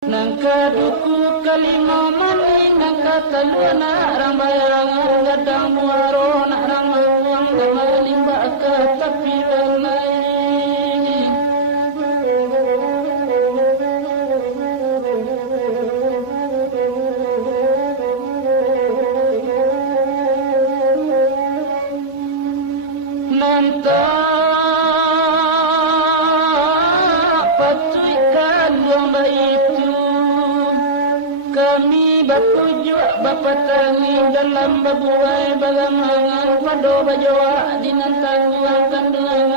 Nangkaduku kalima mani nangkataluna rambayang gadang muaro nak rambayang gamalimba ka tapi lanai nanta patuikan domba itu kami bakujuk bapatami dalam babuai bagangan pado bajawa dinantakuan kandungan